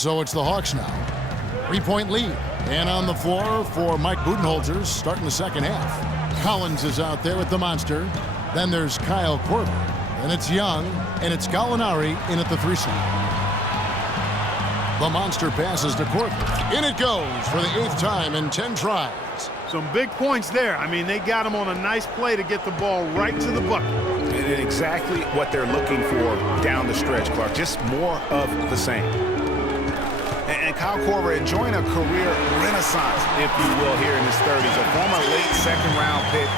So it's the Hawks now. 3-point lead. And on the floor for Mike Budenholzer starting the second half. Collins is out there with the monster. Then there's Kyle Korver. And it's Young. And it's Gallinari in at the 3 seed. The monster passes to Korver. In it goes for the 8th time in 10 tries. Some big points there. I mean, they got him on a nice play to get the ball right to the bucket. And exactly what they're looking for down the stretch, Clark. Just more of the same. And Kyle Korver enjoying a career renaissance, if you will, here in his 30s. A former late second-round pick.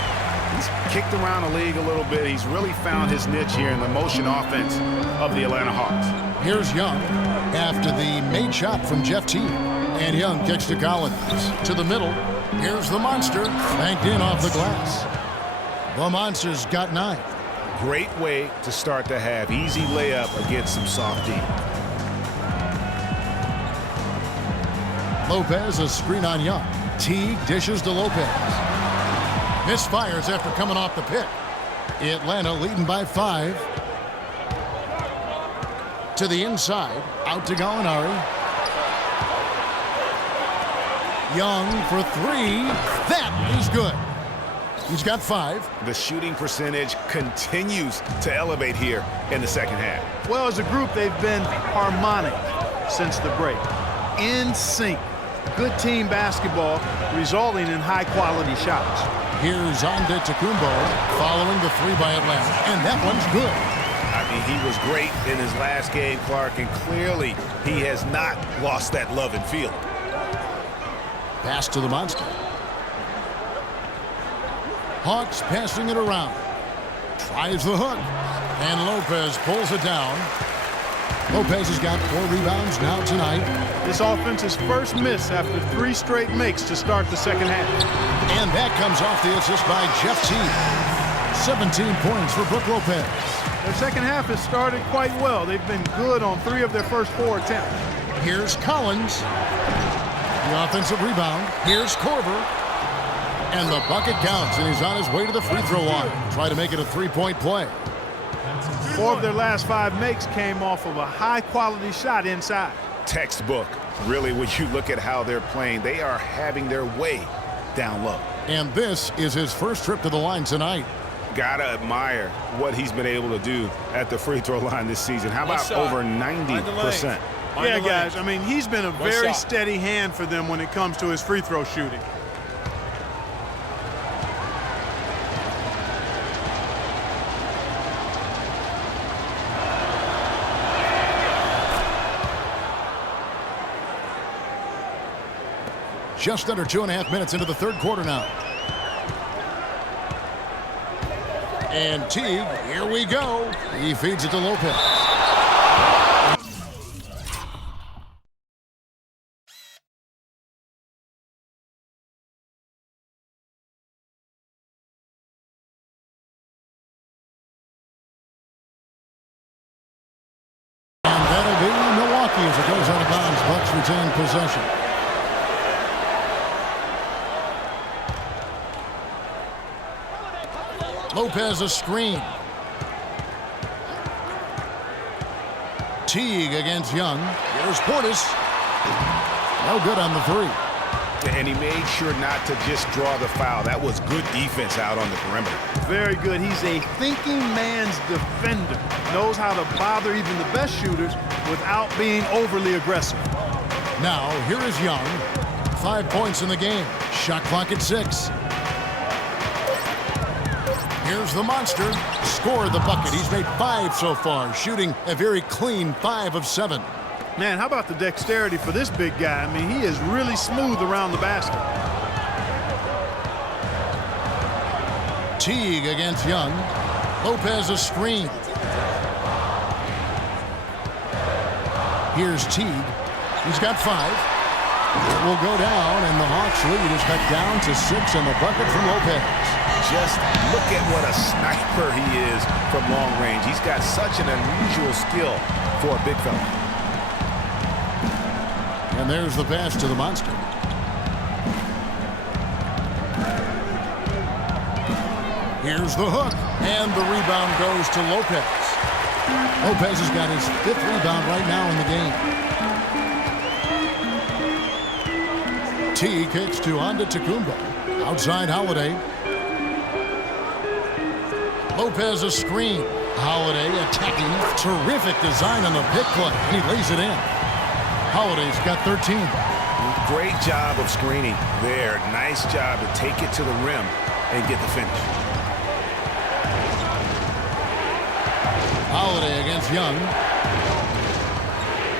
He's kicked around the league a little bit. He's really found his niche here in the motion offense of the Atlanta Hawks. Here's Young after the made shot from Jeff Teague. And Young kicks to Collins. To the middle. Here's the monster. Banked in off the glass. The monster's got 9. Great way to start the half. Easy layup against some soft D. Lopez, a screen on Young. Teague dishes to Lopez. Misfires after coming off the pick. Atlanta leading by 5. To the inside. Out to Gallinari. Young for 3. That is good. He's got 5. The shooting percentage continues to elevate here in the second half. Well, as a group, they've been harmonic since the break. In sync. Good team basketball resulting in high-quality shots. Here's Antetokounmpo following the 3 by Atlanta. And that one's good. I mean, he was great in his last game, Clark, and clearly he has not lost that love and feeling. Pass to the monster. Hawks passing it around. Tries the hook. And Lopez pulls it down. Lopez has got 4 rebounds now tonight. This offense's first miss after 3 straight makes to start the second half. And that comes off the assist by Jeff Teague. 17 points for Brook Lopez. Their second half has started quite well. They've been good on 3 of their first 4 attempts. Here's Collins. The offensive rebound. Here's Korver. And the bucket counts, and he's on his way to the free throw line. Try to make it a 3-point play. 4 of their last 5 makes came off of a high-quality shot inside. Textbook. Really, when you look at how they're playing, they are having their way down low. And this is his first trip to the line tonight. Gotta admire what he's been able to do at the free throw line this season. How about over 90%? Yeah, guys, I mean, he's been a very steady hand for them when it comes to his free throw shooting. Just under 2.5 minutes into the third quarter now. And Teague, here we go. He feeds it to Lopez. And that'll be Milwaukee as it goes out of bounds. Bucks retain possession. Lopez a screen. Teague against Young. Here's Portis. No good on the 3. And he made sure not to just draw the foul. That was good defense out on the perimeter. Very good. He's a thinking man's defender. Knows how to bother even the best shooters without being overly aggressive. Now, here is Young. 5 points in the game. Shot clock at 6. Here's the monster. Scored the bucket. He's made 5 so far, shooting a very clean 5 of 7. Man, how about the dexterity for this big guy? I mean, he is really smooth around the basket. Teague against Young. Lopez a screen. Here's Teague. He's got 5. It will go down, and the Hawks lead is cut down to 6 and the bucket from Lopez. Just look at what a sniper he is from long range. He's got such an unusual skill for a big fella. And there's the pass to the monster. Here's the hook, and the rebound goes to Lopez. Lopez has got his 5th rebound right now in the game. T kicks to Antetokounmpo. Outside Holiday. Lopez a screen. Holiday attacking. Terrific design on the pick play. And he lays it in. Holiday's got 13. Great job of screening there. Nice job to take it to the rim and get the finish. Holiday against Young.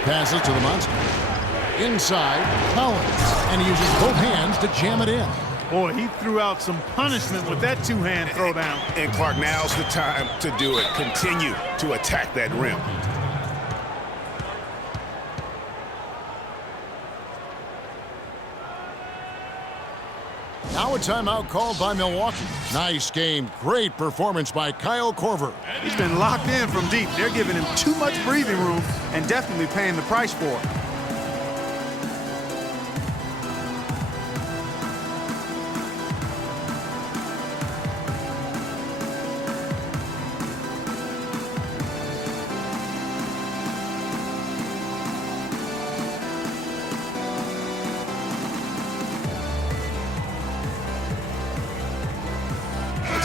Passes to the monster. Inside, Collins. And he uses both hands to jam it in. Boy, he threw out some punishment with that two-hand throwdown. And Clark, now's the time to do it. Continue to attack that rim. Now a timeout called by Milwaukee. Nice game. Great performance by Kyle Korver. He's been locked in from deep. They're giving him too much breathing room and definitely paying the price for it.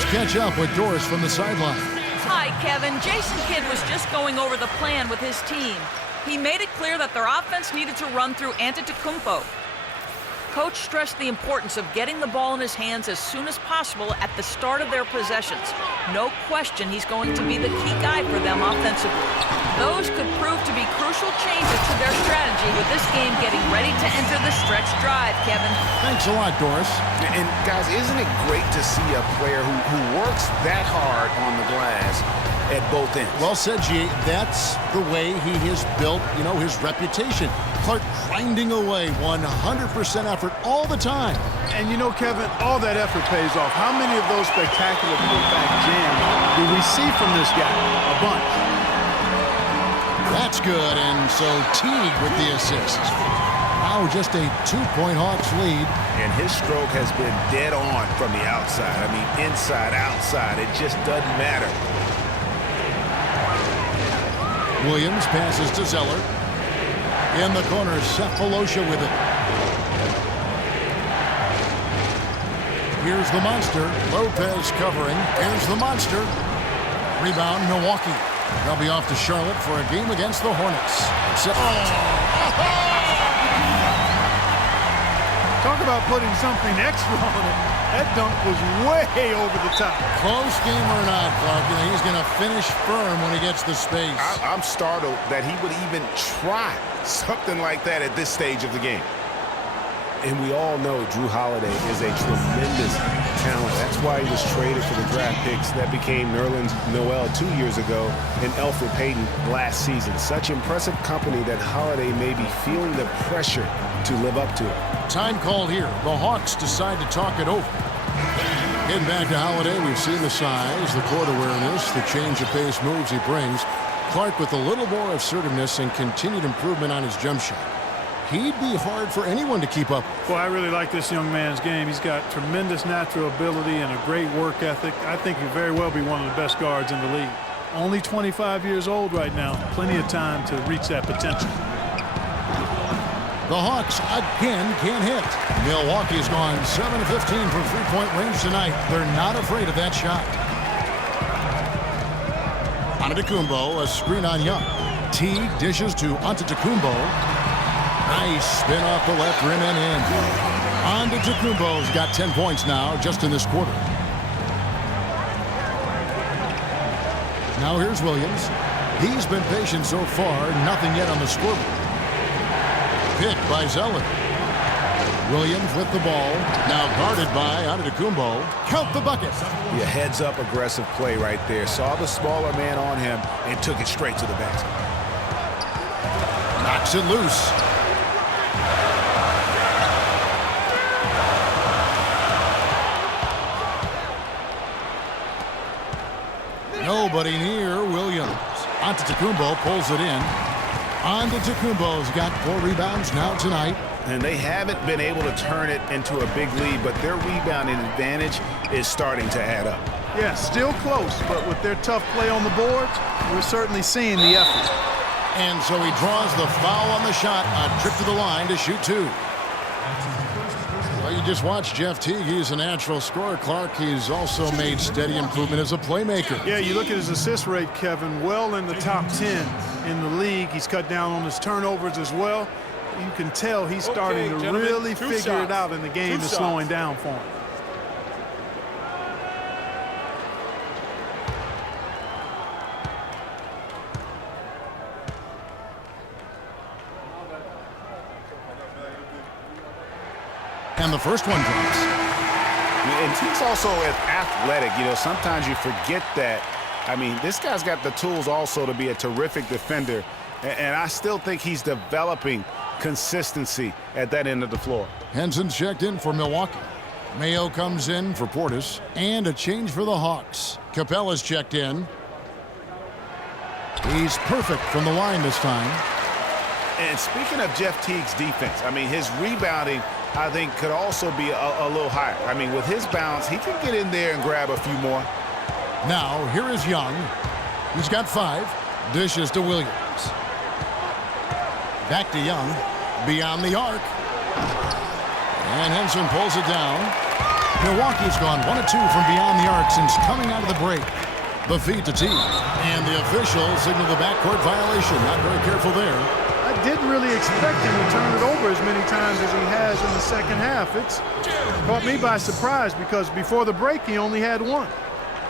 Catch up with Doris from the sideline. Hi, Kevin. Jason Kidd was just going over the plan with his team. He made it clear that their offense needed to run through Antetokounmpo. Coach stressed the importance of getting the ball in his hands as soon as possible at the start of their possessions. No question he's going to be the key guy for them offensively. Those could prove to be crucial changes to their strategy with this game getting ready to enter the stretch drive, Kevin. Thanks a lot, Doris. And guys, isn't it great to see a player who works that hard on the glass at both ends? Well said, G. That's the way he has built, his reputation. Clark grinding away, 100% effort all the time. And Kevin, all that effort pays off. How many of those spectacular putback jams do we see from this guy? A bunch. That's good, and so Teague with the assist. Now just a 2-point Hawks lead. And his stroke has been dead on from the outside. I mean, inside, outside, it just doesn't matter. Williams passes to Zeller. In the corner, Cephalosha with it. Here's the monster. Lopez covering. Here's the monster. Rebound, Milwaukee. They'll be off to Charlotte for a game against the Hornets. Talk about putting something extra on it. That dunk was way over the top. Close game or not, Clark, he's going to finish firm when he gets the space. I'm startled that he would even try something like that at this stage of the game. And we all know Drew Holiday is a tremendous talent. That's why he was traded for the draft picks that became Nerlens Noel 2 years ago and Elfrid Payton last season. Such impressive company that Holiday may be feeling the pressure to live up to it. Time called here. The Hawks decide to talk it over. Getting back to Holiday, we've seen the size, the court awareness, the change of pace moves he brings. Clark with a little more assertiveness and continued improvement on his jump shot. He'd be hard for anyone to keep up with. Well, I really like this young man's game. He's got tremendous natural ability and a great work ethic. I think he'll very well be one of the best guards in the league. Only 25 years old right now. Plenty of time to reach that potential. The Hawks again can't hit. Milwaukee's gone 7 of 15 from three-point range tonight. They're not afraid of that shot. Antetokounmpo, a screen on Young. Teague dishes to Antetokounmpo. Nice spin off the left rim and in. Antetokounmpo's got 10 points now just in this quarter. Now here's Williams. He's been patient so far, nothing yet on the scoreboard. Picked by Zeller. Williams with the ball, now guarded by Antetokounmpo. Count the bucket. Yeah, heads-up aggressive play right there. Saw the smaller man on him and took it straight to the basket. Knocks it loose. Nobody near Williams. Antetokounmpo pulls it in. Antetokounmpo's got 4 rebounds now tonight. And they haven't been able to turn it into a big lead, but their rebounding advantage is starting to add up. Yeah, still close, but with their tough play on the boards, we're certainly seeing the effort. And so he draws the foul on the shot, a trip to the line to shoot 2. Well, you just watched Jeff Teague. He's a natural scorer, Clark. He's also made steady improvement as a playmaker. Yeah, you look at his assist rate, Kevin, well in the top 10 in the league. He's cut down on his turnovers as well. You can tell he's starting to really figure it out, and the game is slowing down for him. And the first one drops. And he's also athletic. You know, sometimes you forget that. I mean, this guy's got the tools also to be a terrific defender. And I still think he's developing consistency at that end of the floor. Henson's checked in for Milwaukee. Mayo comes in for Portis. And a change for the Hawks. Capella's checked in. He's perfect from the line this time. And speaking of Jeff Teague's defense, I mean, his rebounding, I think, could also be a little higher. I mean, with his bounce, he can get in there and grab a few more. Now, here is Young. He's got 5. Dishes to Williams. Back to Young. Beyond the arc. And Henson pulls it down. Milwaukee's gone 1 of 2 from beyond the arc since coming out of the break. The feed to Teague. And the official signaled the backcourt violation. Not very careful there. I didn't really expect him to turn it over as many times as he has in the second half. It's caught me by surprise because before the break he only had 1.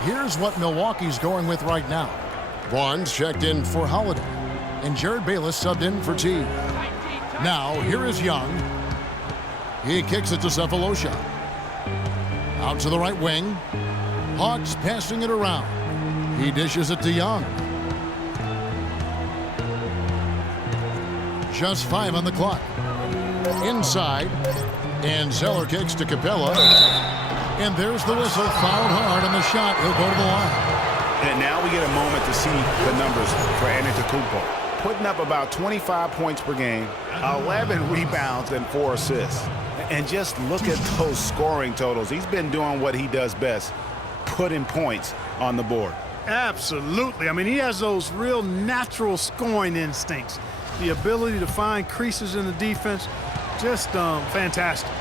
Here's what Milwaukee's going with right now. Barnes checked in for Holiday. And Jared Bayless subbed in for Teague. Now, here is Young. He kicks it to Cephalosha. Out to the right wing. Hawks passing it around. He dishes it to Young. Just 5 on the clock. Inside. And Zeller kicks to Capella. And there's the whistle. Fouled hard on the shot. He'll go to the line. And now we get a moment to see the numbers for Antetokounmpo. Putting up about 25 points per game, 11 rebounds, and 4 assists. And just look at those scoring totals. He's been doing what he does best, putting points on the board. Absolutely. I mean, he has those real natural scoring instincts. The ability to find creases in the defense, just fantastic.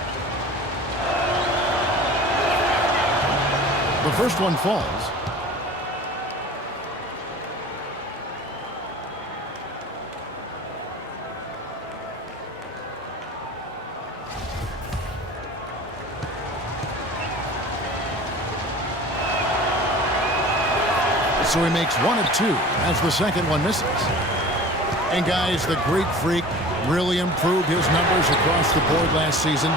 The first one falls. So he makes 1 of 2 as the second one misses. And guys, the Greek Freak really improved his numbers across the board last season.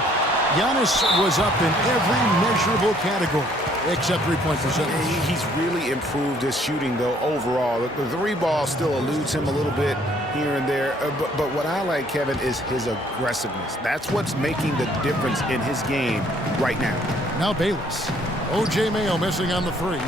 Giannis was up in every measurable category except three-point percentage. He's really improved his shooting, though, overall. The 3-ball still eludes him a little bit here and there. But what I like, Kevin, is his aggressiveness. That's what's making the difference in his game right now. Now Bayless. O.J. Mayo missing on the 3.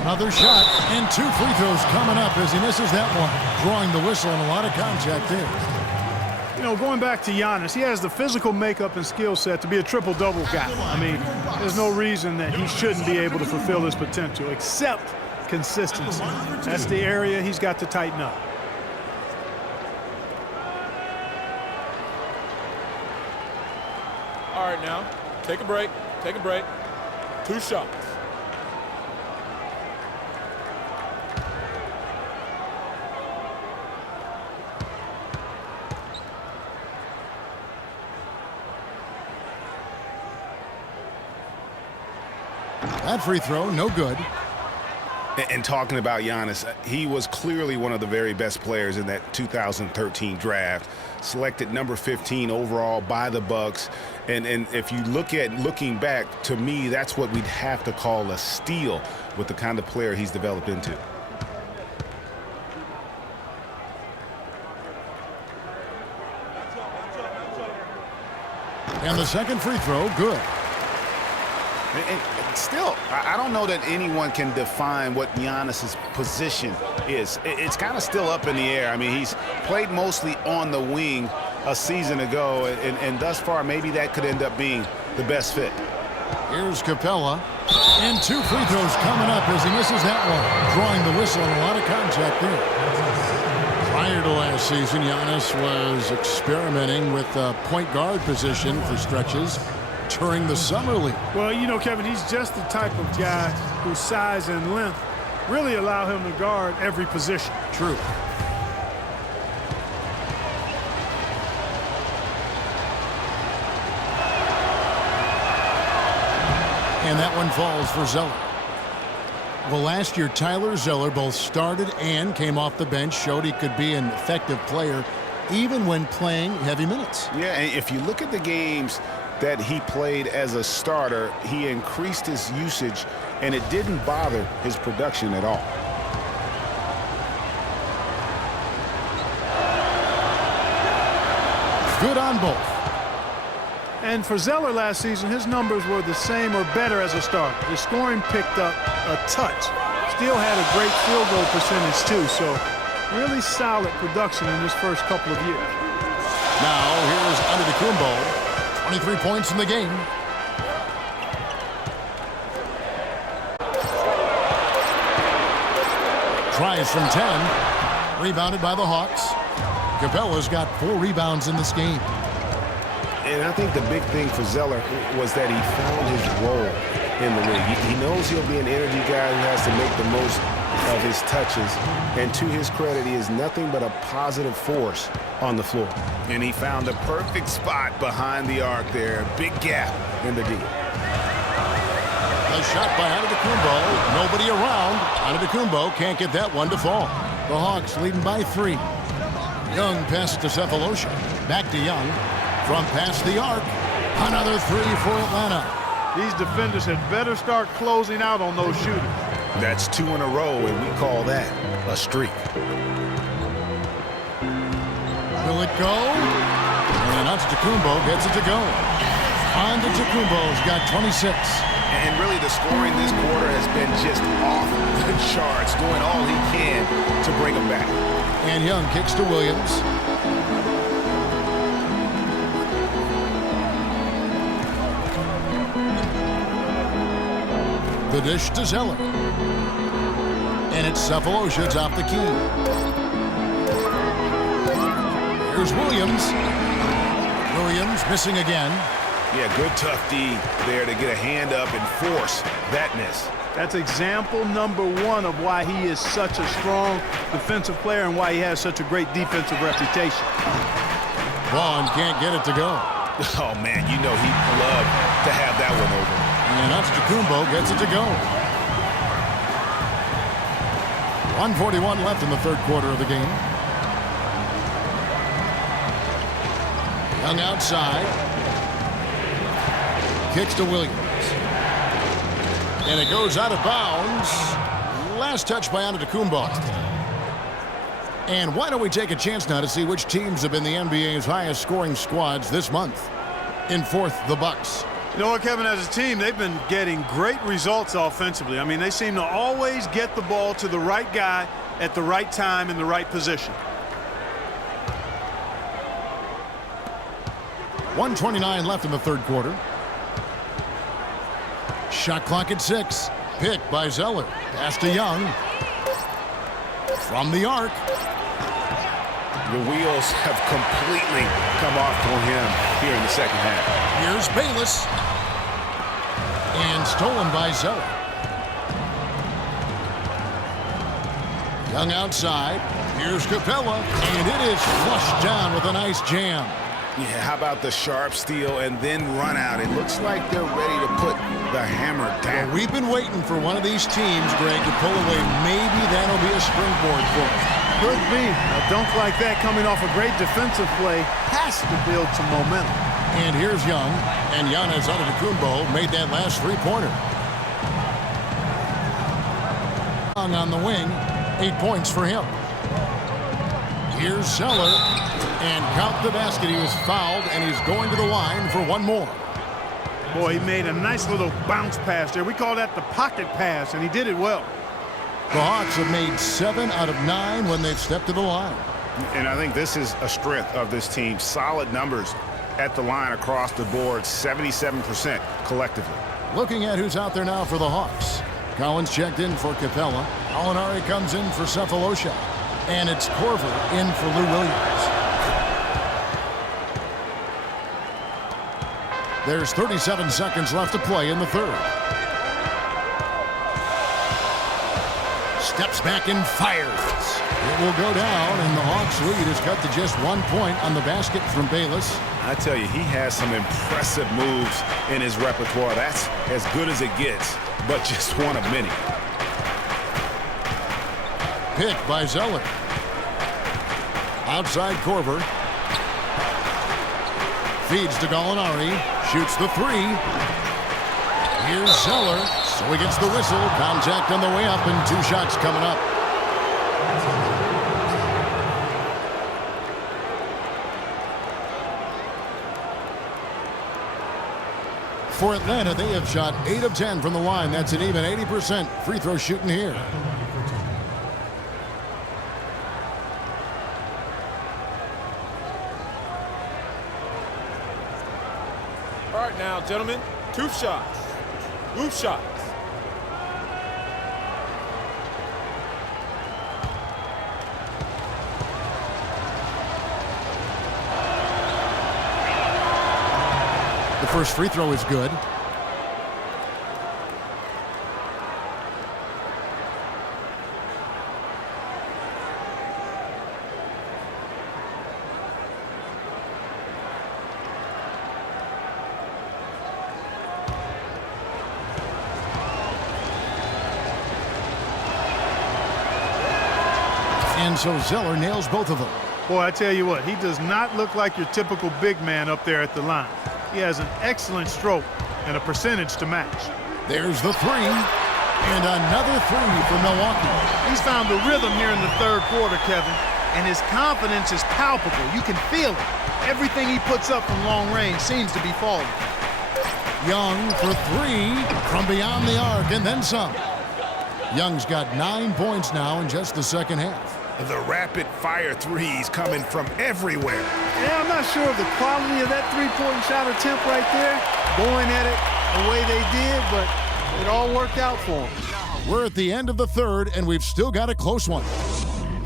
Another shot, and 2 free throws coming up as he misses that one. Drawing the whistle and a lot of contact there. You know, going back to Giannis, he has the physical makeup and skill set to be a triple-double guy. I mean, there's no reason that he shouldn't be able to fulfill his potential, except consistency. That's the area he's got to tighten up. All right, now, take a break. Take a break. 2 shots. That free throw, no good. And talking about Giannis, he was clearly one of the very best players in that 2013 draft. Selected number 15 overall by the Bucks. And if you looking back, to me, that's what we'd have to call a steal with the kind of player he's developed into. And the second free throw, good. And still, I don't know that anyone can define what Giannis's position is. It's kind of still up in the air. I mean, he's played mostly on the wing a season ago, and thus far, maybe that could end up being the best fit. Here's Capella, and 2 free throws coming up as he misses that one. Drawing the whistle and a lot of contact there. Prior Prior to last season, Giannis was experimenting with the point guard position for stretches during the summer league. Well, you know, Kevin, he's just the type of guy whose size and length really allow him to guard every position. True. And that one falls for Zeller. Well, last year, Tyler Zeller both started and came off the bench, showed he could be an effective player even when playing heavy minutes. Yeah, and if you look at the games that he played as a starter, he increased his usage, and it didn't bother his production at all. Good on both. And for Zeller last season, his numbers were the same or better as a starter. His scoring picked up a touch. Still had a great field goal percentage, too. So really solid production in his first couple of years. Now, here's Antetokounmpo. 23 points in the game. Tries from 10. Rebounded by the Hawks. Capella's got 4 rebounds in this game. And I think the big thing for Zeller was that he found his role in the league. He knows he'll be an energy guy who has to make the most of his touches. And to his credit, he is nothing but a positive force on the floor. And he found the perfect spot behind the arc there. Big gap in the D. A shot by Antetokounmpo. Nobody around. Antetokounmpo can't get that one to fall. The Hawks leading by 3. Young pass to Cephalosha. Back to Young. From past the arc. Another 3 for Atlanta. These defenders had better start closing out on those shooters. That's 2 in a row, and we call that a streak. Will it go? And Antetokounmpo gets it to go. Antetokounmpo's got 26. And really, the scoring this quarter has been just off the charts, doing all he can to bring them back. And Young kicks to Williams. The dish to Zeller. And it's Cephalosha atop the key. Here's Williams. Williams missing again. Yeah, good tough D there to get a hand up and force that miss. That's example number 1 of why he is such a strong defensive player and why he has such a great defensive reputation. Vaughn can't get it to go. Oh, man, you know he'd love to have that one over. And Antetokounmpo gets it to go. 1:41 left in the third quarter of the game. Young outside. Kicks to Williams. And it goes out of bounds. Last touch by Antetokounmpo. And why don't we take a chance now to see which teams have been the NBA's highest scoring squads this month. In fourth, the Bucks. You know what, Kevin, as a team, they've been getting great results offensively. I mean, they seem to always get the ball to the right guy at the right time in the right position. 1:29 left in the third quarter. Shot clock at 6. Picked by Zeller. Pass to Young. From the arc. The wheels have completely come off for him here in the second half. Here's Bayless. And stolen by Zeller. Young outside. Here's Capella. And it is flushed down with a nice jam. Yeah, how about the sharp steal and then run out? It looks like they're ready to put the hammer down. Well, we've been waiting for one of these teams, Greg, to pull away. Maybe that'll be a springboard for us. Could be. A dunk like that coming off a great defensive play has to build some momentum. And here's Young. And Giannis Antetokounmpo made that last three-pointer. Young on the wing. 8 points for him. Here's Zeller. And count the basket. He was fouled, and he's going to the line for one more. Boy, he made a nice little bounce pass there. We call that the pocket pass, and he did it well. The Hawks have made 7 out of 9 when they've stepped to the line. And I think this is a strength of this team. Solid numbers at the line across the board, 77% collectively. Looking at who's out there now for the Hawks. Collins checked in for Capella. Alinari comes in for Cephalosha. And it's Korver in for Lou Williams. There's 37 seconds left to play in the third. Steps back and fires. It will go down, and the Hawks lead is cut to just 1 point on the basket from Bayless. I tell you, he has some impressive moves in his repertoire. That's as good as it gets, but just one of many. Pick by Zeller. Outside Korver. Feeds to Gallinari. Shoots the three. Here's Zeller. So he gets the whistle. Contact on the way up, and 2 shots coming up. For Atlanta, they have shot 8 of 10 from the line. That's an even 80% free throw shooting here. All right now, gentlemen, 2 shots. Loop shots. The first free throw is good. And so Zeller nails both of them. Boy, I tell you what, he does not look like your typical big man up there at the line. He has an excellent stroke and a percentage to match. There's the three. And another three for Milwaukee. He's found the rhythm here in the third quarter, Kevin, and his confidence is palpable. You can feel it. Everything he puts up from long range seems to be falling. Young for three from beyond the arc and then some. Young's got 9 points now in just the second half. The rapid-fire threes coming from everywhere. Yeah, I'm not sure of the quality of that three-point shot attempt right there, going at it the way they did, but it all worked out for them. We're at the end of the third, and we've still got a close one.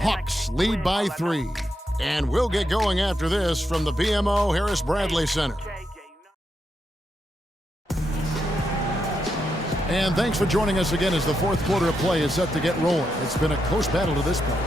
Hawks lead by 3. And we'll get going after this from the BMO Harris Bradley Center. And thanks for joining us again as the fourth quarter of play is set to get rolling. It's been a close battle to this point.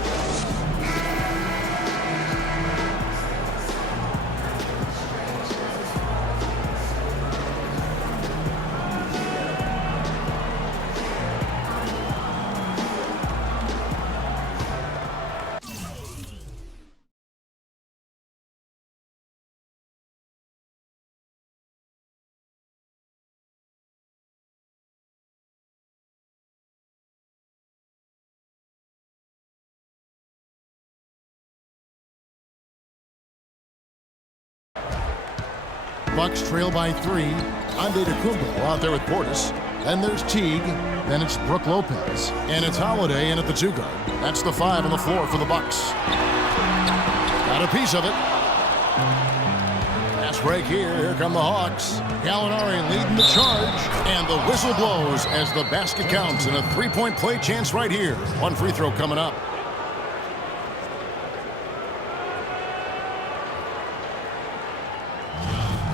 Bucks trail by 3. Antetokounmpo out there with Portis. Then there's Teague. Then it's Brook Lopez. And it's Holiday in at the 2 guard. That's the 5 on the floor for the Bucks. Got a piece of it. Fast break here. Here come the Hawks. Gallinari leading the charge. And the whistle blows as the basket counts. And a 3-point play chance right here. 1 free throw coming up.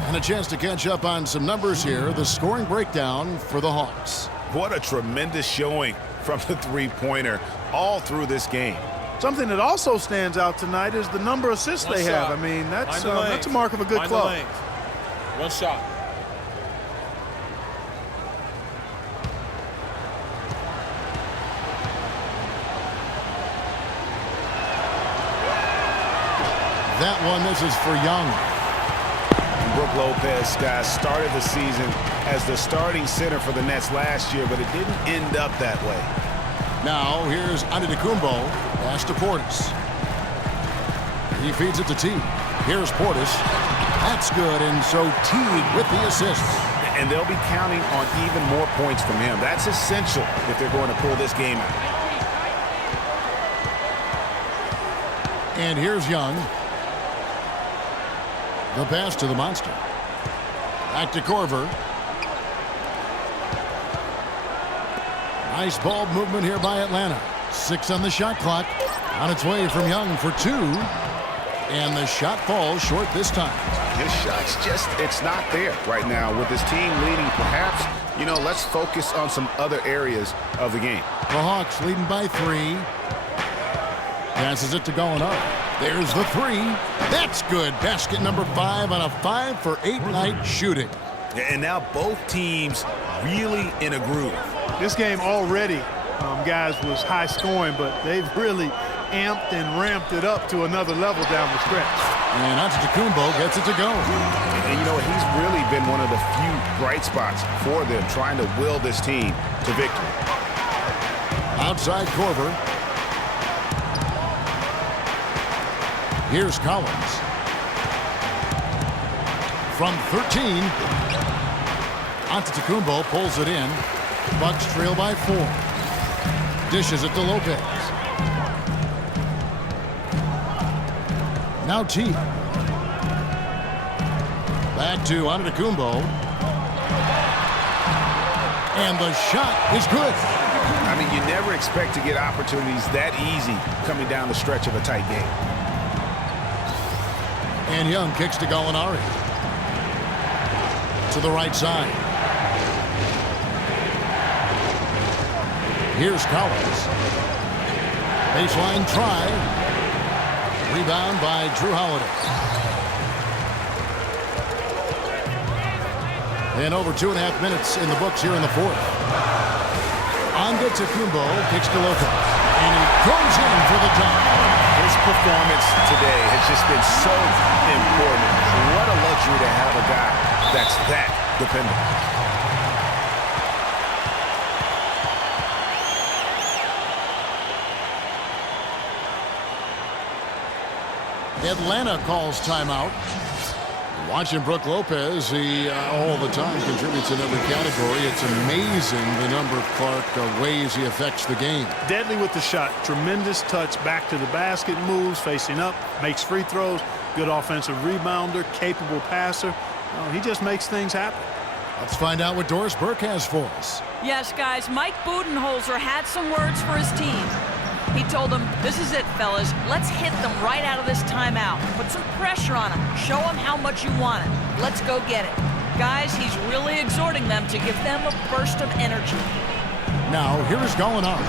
And a chance to catch up on some numbers here. The scoring breakdown for the Hawks. What a tremendous showing from the three-pointer all through this game. Something that also stands out tonight is the number of assists they have. I mean, that's a mark of a good club. 1 shot. That one, this is for Young. Brook Lopez, guys, started the season as the starting center for the Nets last year, but it didn't end up that way. Now, here's Antetokounmpo. Pass to Portis. He feeds it to Teague. Here's Portis. That's good, and so Teague with the assist. And they'll be counting on even more points from him. That's essential if they're going to pull this game out. And here's Young. The pass to the monster. Back to Korver. Nice ball movement here by Atlanta. 6 on the shot clock. On its way from Young for two. And the shot falls short this time. His shot's just, it's not there right now. With his team leading, perhaps, let's focus on some other areas of the game. The Hawks leading by 3. Passes it to Gallinari. There's the 3. That's good. Basket number 5 on a 5-for-8 night shooting. And now both teams really in a groove. This game already, guys, was high scoring, but they've really amped and ramped it up to another level down the stretch. And Antetokounmpo gets it to go. And he's really been one of the few bright spots for them, trying to will this team to victory. Outside Korver. Here's Collins. From 13. Antetokounmpo pulls it in. Bucks trail by 4. Dishes it to Lopez. Now T. Back to Antetokounmpo. And the shot is good. I mean, you never expect to get opportunities that easy coming down the stretch of a tight game. And Young kicks to Gallinari. To the right side. Here's Collins. Baseline try. Rebound by Drew Holiday. And over 2.5 minutes in the books here in the fourth. Antetokounmpo kicks to Lopez. And he goes in for the dunk. His performance today has just been so important. What a luxury to have a guy that's that dependable. Atlanta calls timeout. Watching Brook Lopez, he all the time contributes in every category. It's amazing the number of ways he affects the game. Deadly with the shot. Tremendous touch back to the basket, moves, facing up, makes free throws. Good offensive rebounder, capable passer. He just makes things happen. Let's find out what Doris Burke has for us. Yes, guys, Mike Budenholzer had some words for his team. He told them, this is it, fellas. Let's hit them right out of this timeout. Put some pressure on them. Show them how much you want it. Let's go get it. Guys, he's really exhorting them to give them a burst of energy. Now, here's Gallinari.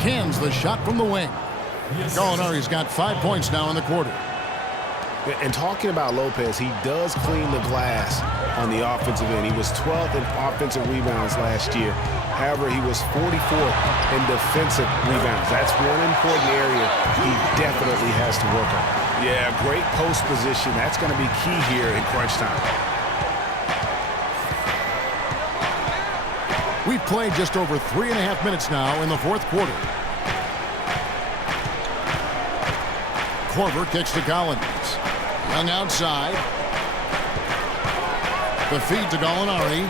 Cans the shot from the wing. Gallinari's got 5 points now in the quarter. And talking about Lopez, he does clean the glass on the offensive end. He was 12th in offensive rebounds last year. However, he was 44th in defensive rebounds. That's one important area he definitely has to work on. Yeah, great post position. That's going to be key here in crunch time. We've played just over 3.5 minutes now in the fourth quarter. Korver kicks to Collins. Young outside. The feed to Gallinari.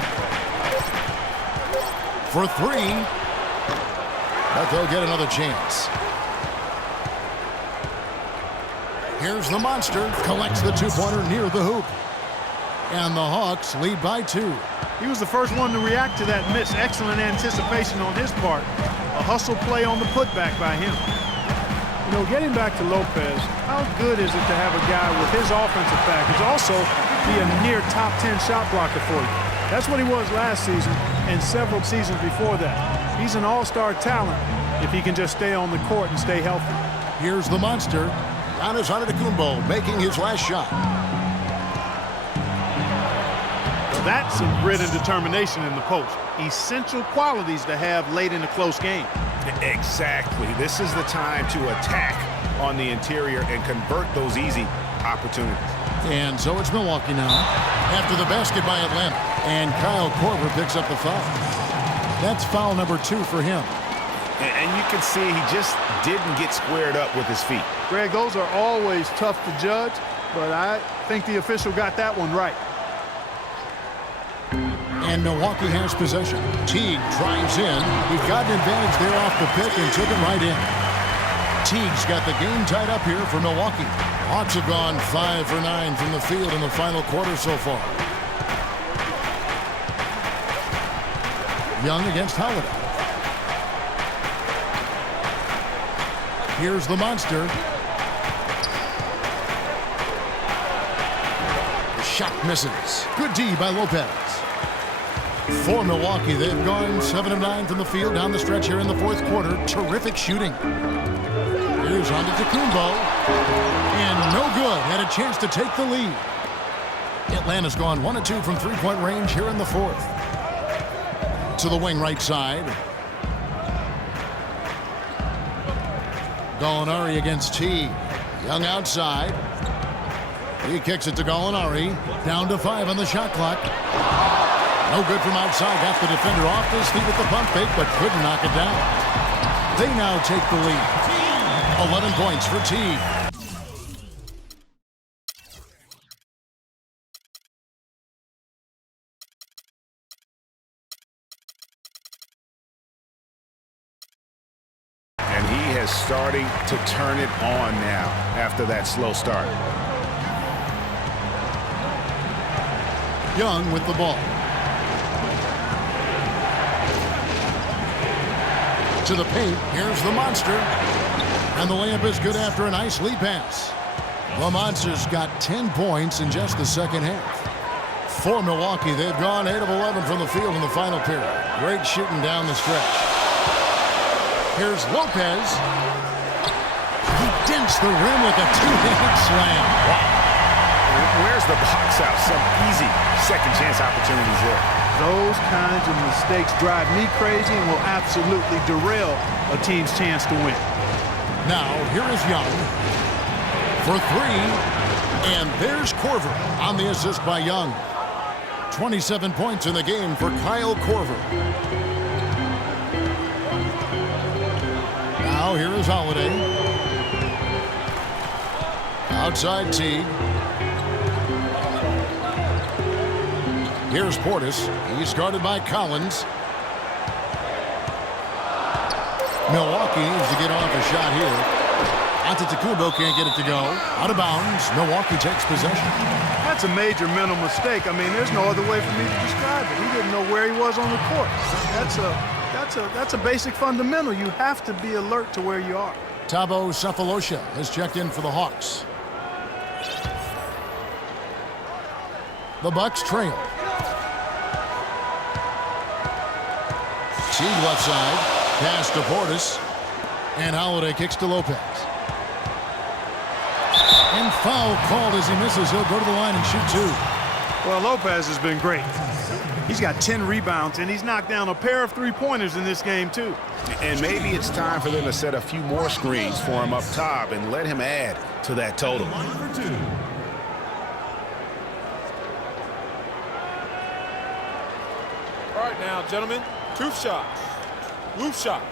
For 3. But they'll get another chance. Here's the monster. Collects the two-pointer near the hoop. And the Hawks lead by 2. He was the first one to react to that miss. Excellent anticipation on his part. A hustle play on the putback by him. Getting back to Lopez, how good is it to have a guy with his offensive package also be a near top 10 shot blocker for you? That's what he was last season and several seasons before that. He's an all-star talent if he can just stay on the court and stay healthy. Here's the monster. Giannis Antetokounmpo making his last shot. That's some grit and determination in the post. Essential qualities to have late in a close game. Exactly. This is the time to attack on the interior and convert those easy opportunities. And so it's Milwaukee now. After the basket by Atlanta. And Kyle Korver picks up the foul. That's foul number 2 for him. And you can see he just didn't get squared up with his feet. Greg, those are always tough to judge, but I think the official got that one right. And Milwaukee has possession. Teague drives in. He got an advantage there off the pick and took it right in. Teague's got the game tied up here for Milwaukee. Hawks have gone 5 for 9 from the field in the final quarter so far. Young against Holiday. Here's the monster. The shot misses. Good D by Lopez. For Milwaukee, they've gone 7 of 9 from the field down the stretch here in the fourth quarter. Terrific shooting. Here's Antetokounmpo. And no good. Had a chance to take the lead. Atlanta's gone 1 of 2 from three-point range here in the fourth. To the wing right side. Gallinari against T. Young outside. He kicks it to Gallinari. Down to 5 on the shot clock. No good from outside. Got the defender off his feet with the pump fake, but couldn't knock it down. They now take the lead. 11 points for T. And he is starting to turn it on now after that slow start. Young with the ball. To the paint. Here's the monster. And the layup is good after a nice lead pass. The Monsters got 10 points in just the second half. For Milwaukee, they've gone 8 of 11 from the field in the final period. Great shooting down the stretch. Here's Lopez. He dents the rim with a two-handed slam. Wow. Where's the box out? Some easy second chance opportunities there. Those kinds of mistakes drive me crazy and will absolutely derail a team's chance to win. Now, here is Young for 3. And there's Korver on the assist by Young. 27 points in the game for Kyle Korver. Now, here is Holiday. Outside Teague. Here's Portis. He's guarded by Collins. Milwaukee needs to get off a shot here. Antetokounmpo can't get it to go. Out of bounds. Milwaukee takes possession. That's a major mental mistake. I mean, there's no other way for me to describe it. He didn't know where he was on the court. That's a basic fundamental. You have to be alert to where you are. Thabo Sefolosha has checked in for the Hawks. The Bucks trail. Teague left side. Pass to Portis. And Holiday kicks to Lopez. And foul called as he misses. He'll go to the line and shoot 2. Well, Lopez has been great. He's got 10 rebounds, and he's knocked down a pair of three-pointers in this game, too. And maybe it's time for them to set a few more screens for him up top and let him add to that total. All right now, gentlemen, 2 shots. Loose shots.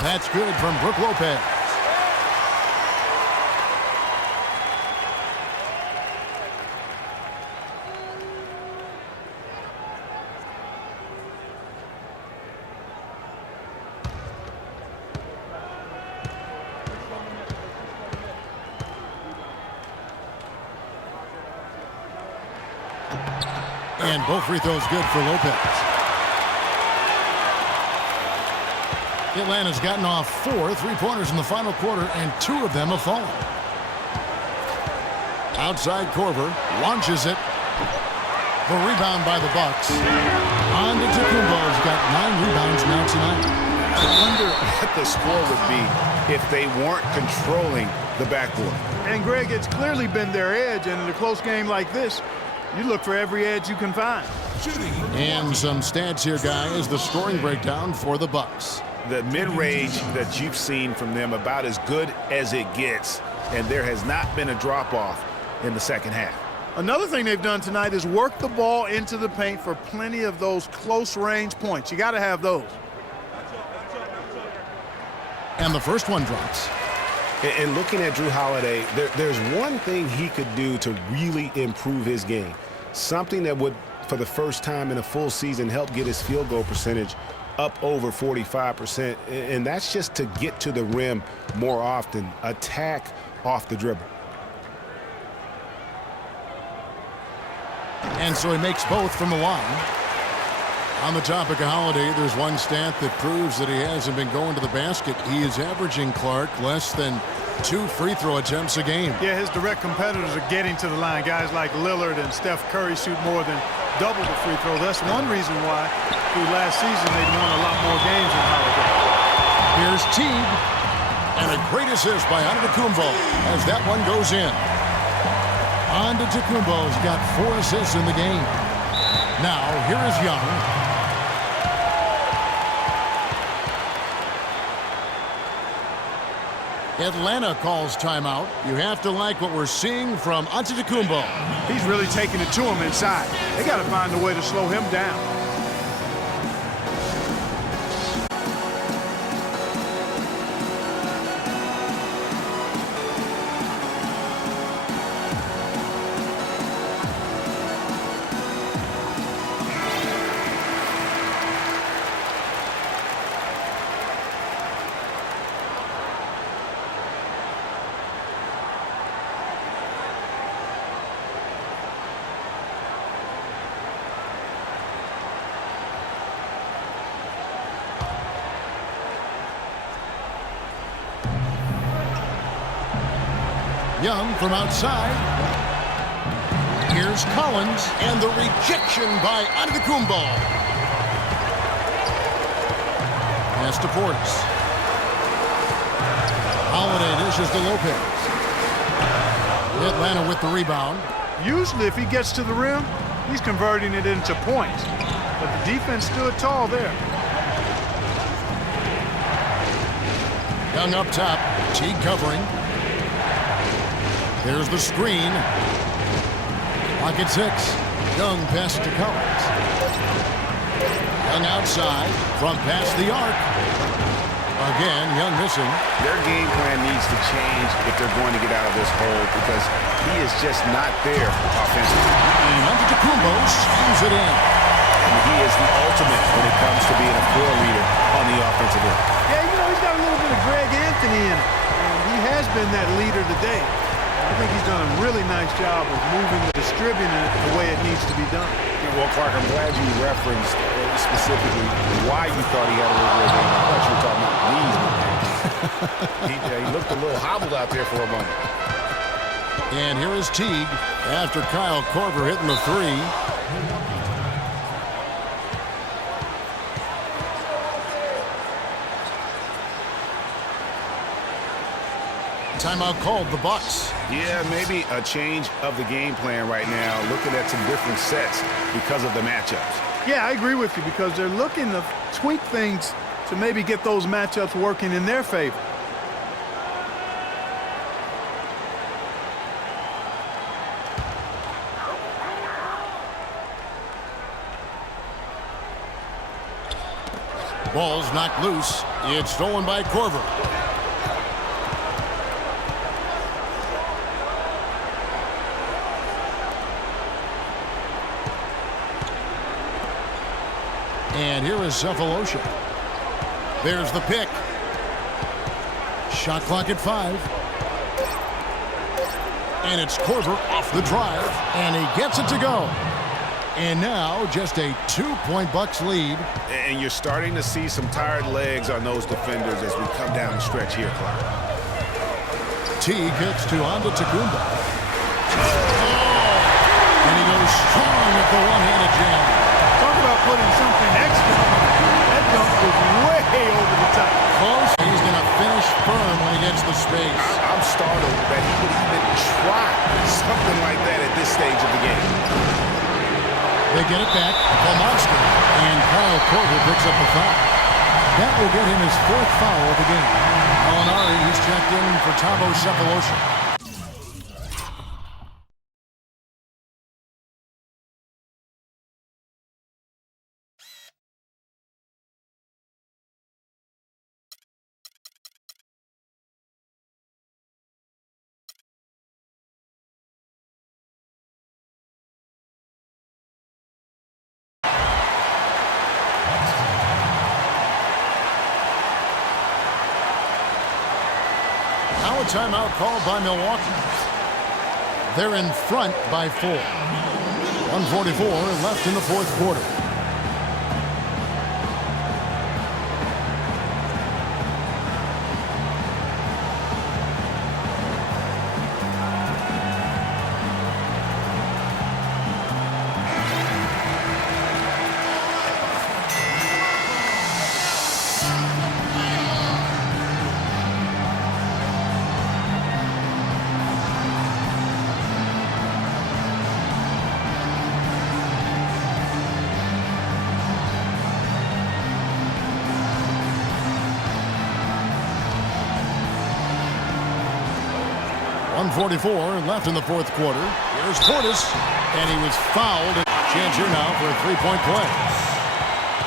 That's good from Brook Lopez. And both free throws good for Lopez. Atlanta's gotten off 4 three-pointers in the final quarter, and 2 of them have fallen. Outside Korver launches it. The rebound by the Bucks. Antetokounmpo's got 9 rebounds now tonight. I wonder what the score would be if they weren't controlling the backboard. And, Greg, it's clearly been their edge, and in a close game like this, you look for every edge you can find. And some stats here, guys. The scoring breakdown for the Bucks. The mid-range that you've seen from them about as good as it gets, and there has not been a drop-off in the second half. Another thing they've done tonight is work the ball into the paint for plenty of those close-range points. You got to have those. And the first one drops. And looking at Drew Holiday, there's one thing he could do to really improve his game. Something that would, for the first time in a full season, help get his field goal percentage up over 45%. And that's just to get to the rim more often, attack off the dribble. And so he makes both from the line. On the topic of Holiday, there's one stat that proves that he hasn't been going to the basket. He is averaging, Clark, less than 2 free throw attempts a game. Yeah, his direct competitors are getting to the line. Guys like Lillard and Steph Curry shoot more than double the free throw. That's one reason why through last season they won a lot more games than Holiday. Here's Teague. And a great assist by Antetokounmpo as that one goes in. Antetokounmpo's got 4 assists in the game. Now, here is Young. Atlanta calls timeout. You have to like what we're seeing from Antetokounmpo. He's really taking it to him inside. They got to find a way to slow him down. Young from outside. Here's Collins, and the rejection by Antetokounmpo. Pass to Portis. Holiday dishes to Lopez. Atlanta with the rebound. Usually if he gets to the rim, he's converting it into points. But the defense stood tall there. Young up top. Teague covering. There's the screen. Clock at 6. Young pass to Collins. Young outside from past the arc. Again, Young missing. Their game plan needs to change if they're going to get out of this hole because he is just not there offensively. And Antetokounmpo slams it in. And he is the ultimate when it comes to being a floor leader on the offensive end. Yeah, you know, he's got a little bit of Greg Anthony in him. And he has been that leader today. I think he's done a really nice job of moving and distributing it the way it needs to be done. Well, Clark, I'm glad you referenced specifically why you thought he had a little bit of game. I thought you were talking about knees, man. He looked a little hobbled out there for a moment. And here is Teague after Kyle Korver hitting the 3. Timeout called, the Bucks. Yeah, maybe a change of the game plan right now, looking at some different sets because of the matchups. Yeah, I agree with you because they're looking to tweak things to maybe get those matchups working in their favor. Ball's knocked loose. It's stolen by Korver. And here is Cephalosha. There's the pick. Shot clock at 5. And it's Korver off the drive. And he gets it to go. And now just a 2-point Bucks lead. And you're starting to see some tired legs on those defenders as we come down the stretch here, Clark. Teague hits to Antetokounmpo. And he goes strong with the one-handed jam. Talk about putting something extra on it. That dunk was way over the top. Close. He's going to finish firm when he gets the space. I'm startled that he would even try something like that at this stage of the game. They get it back. Monster. And Kyle Korver picks up the foul. That will get him his 4th foul of the game. Molinari, he's checked in for Thabo Cephalosha. Now a timeout called by Milwaukee. They're in front by 4. 1:44 left in the fourth quarter. .44 left in the fourth quarter. Here's Portis, and he was fouled. Chance here now for a three-point play.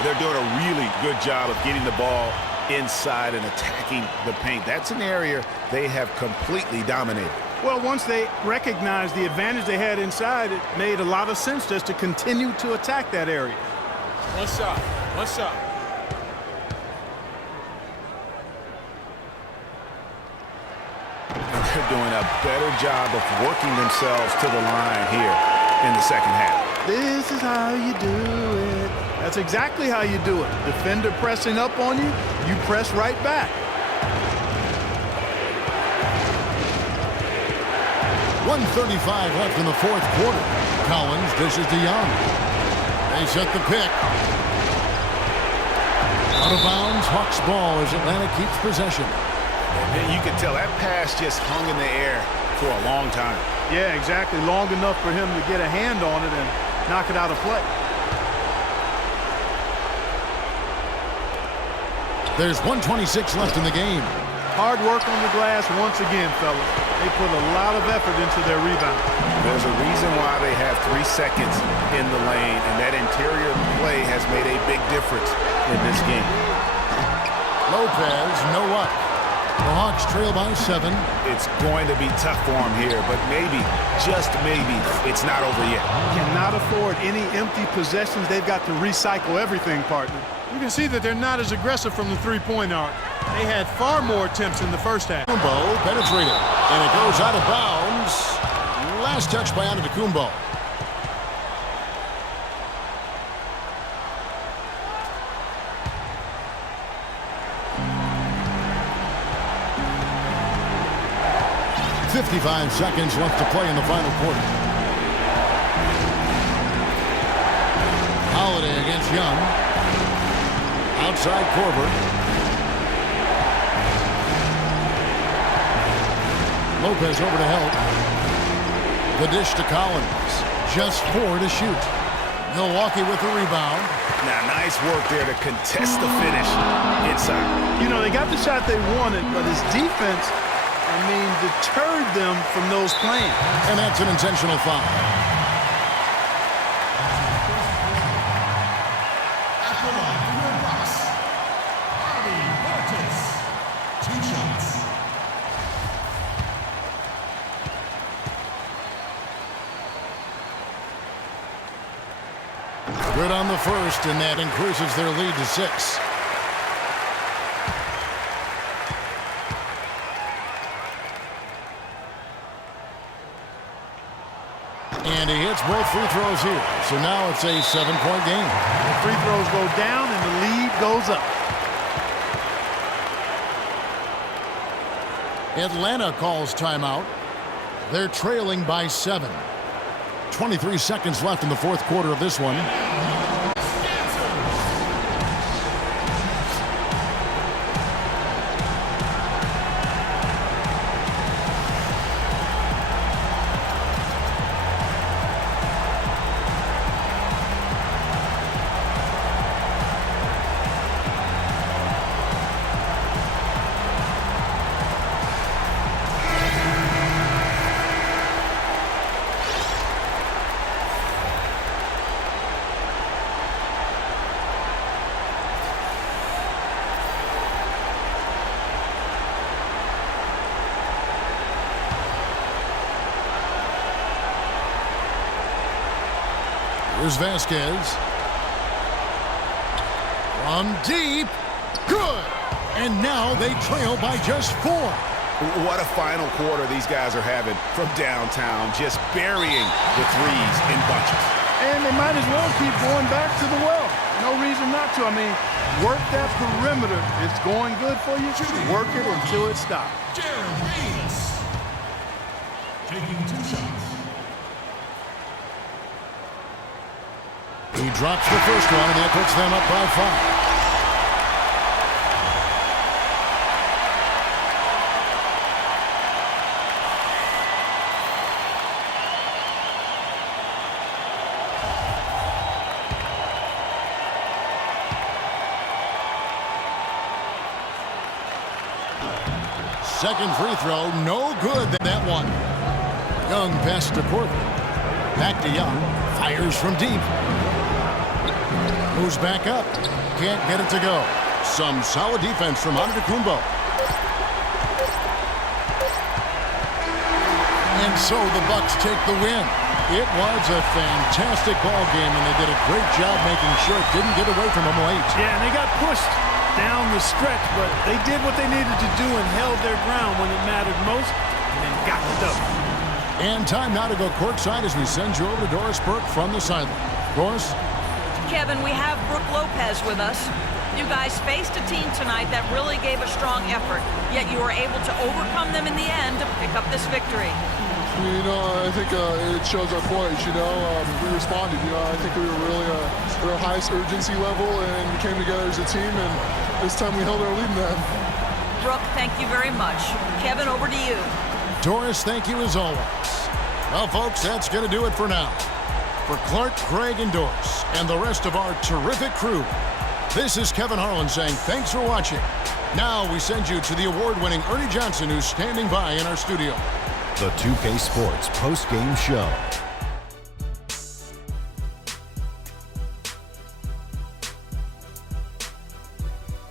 They're doing a really good job of getting the ball inside and attacking the paint. That's an area they have completely dominated. Well, once they recognized the advantage they had inside, it made a lot of sense just to continue to attack that area. One shot. One shot. They're doing a better job of working themselves to the line here in the second half. This is how you do it. That's exactly how you do it. Defender pressing up on you, you press right back. 1:35 left in the fourth quarter. Collins dishes to Young. They set the pick. Out of bounds, Hawks ball as Atlanta keeps possession. And you can tell that pass just hung in the air for a long time. Yeah, exactly. Long enough for him to get a hand on it and knock it out of play. There's 1:26 left in the game. Hard work on the glass once again, fellas. They put a lot of effort into their rebound. There's a reason why they have 3 seconds in the lane, and that interior play has made a big difference in this game. Lopez, no up. The Hawks trail by 7. It's going to be tough for them here, but maybe, just maybe, it's not over yet. Cannot afford any empty possessions. They've got to recycle everything, partner. You can see that they're not as aggressive from the three-point arc. They had far more attempts in the first half. Kumbo penetrated, and it goes out of bounds. Last touch by Antetokounmpo. .55 seconds left to play in the final quarter. Holiday against Young. Outside Korver. Lopez over to help. The dish to Collins. Just 4 to shoot. Milwaukee with the rebound. Now, nice work there to contest the finish inside. You know, they got the shot they wanted, but his defense, deterred them from those plans. And that's an intentional foul. Good on the first, and that increases their lead to 6. And he hits both free throws here. So now it's a 7-point game. The free throws go down and the lead goes up. Atlanta calls timeout. They're trailing by 7. 23 seconds left in the fourth quarter of this one. Here's Vasquez. From deep. Good. And now they trail by just 4. What a final quarter these guys are having from downtown, just burying the threes in bunches. they might as well keep going back to the well. No reason not to. I mean, work that perimeter. It's going good for you. Work it until it stops. Taking 2 shots. He drops the first one, and that puts them up by 5. Second free throw, no good. That one. Young pass to Korver. Back to Young. Fires from deep. Moves back up. Can't get it to go. Some solid defense from Antetokounmpo. And so the Bucks take the win. It was a fantastic ball game, and they did a great job making sure it didn't get away from them late. Yeah, and they got pushed down the stretch, but they did what they needed to do and held their ground when it mattered most and got the W. And time now to go courtside as we send you over to Doris Burke from the sideline. Doris? Kevin, we have Brooke Lopez with us. You guys faced a team tonight that really gave a strong effort, yet you were able to overcome them in the end to pick up this victory. You know, I think it shows our poise, you know. We responded, you know. I think we were really at our highest urgency level, and we came together as a team, and this time we held our lead in that. Brooke, thank you very much. Kevin, over to you. Doris, thank you as always. Well, folks, that's going to do it for now. For Clark, Greg, and Doris, and the rest of our terrific crew, this is Kevin Harlan saying thanks for watching. Now we send you to the award-winning Ernie Johnson, who's standing by in our studio. The 2K Sports post-game show.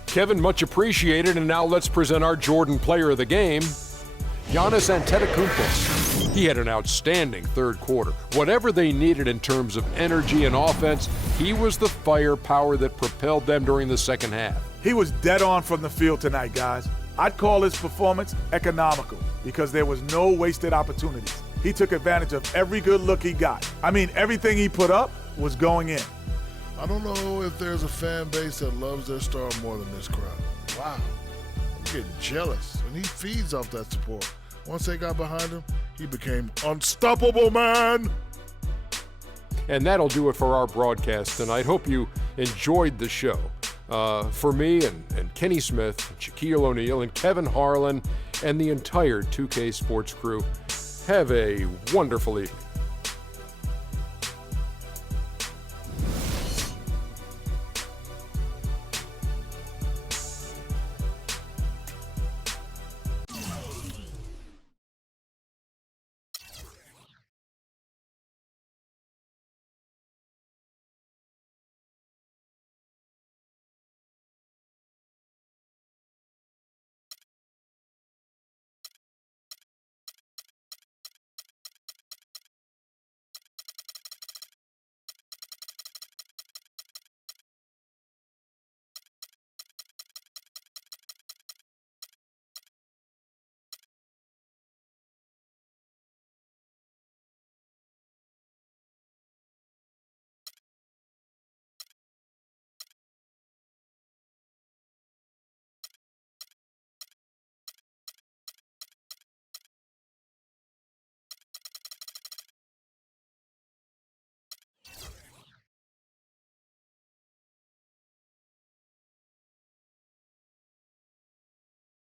Kevin, much appreciated, and now let's present our Jordan Player of the Game, Giannis Antetokounmpo. He had an outstanding third quarter. Whatever they needed in terms of energy and offense, he was the firepower that propelled them during the second half. He was dead on from the field tonight, guys. I'd call his performance economical because there was no wasted opportunities. He took advantage of every good look he got. I mean, everything he put up was going in. I don't know if there's a fan base that loves their star more than this crowd. Wow. I'm getting jealous, and he feeds off that support. Once they got behind him, he became unstoppable, man. And that'll do it for our broadcast tonight. Hope you enjoyed the show. For me and Kenny Smith, Shaquille O'Neal, and Kevin Harlan, and the entire 2K Sports crew, have a wonderful evening.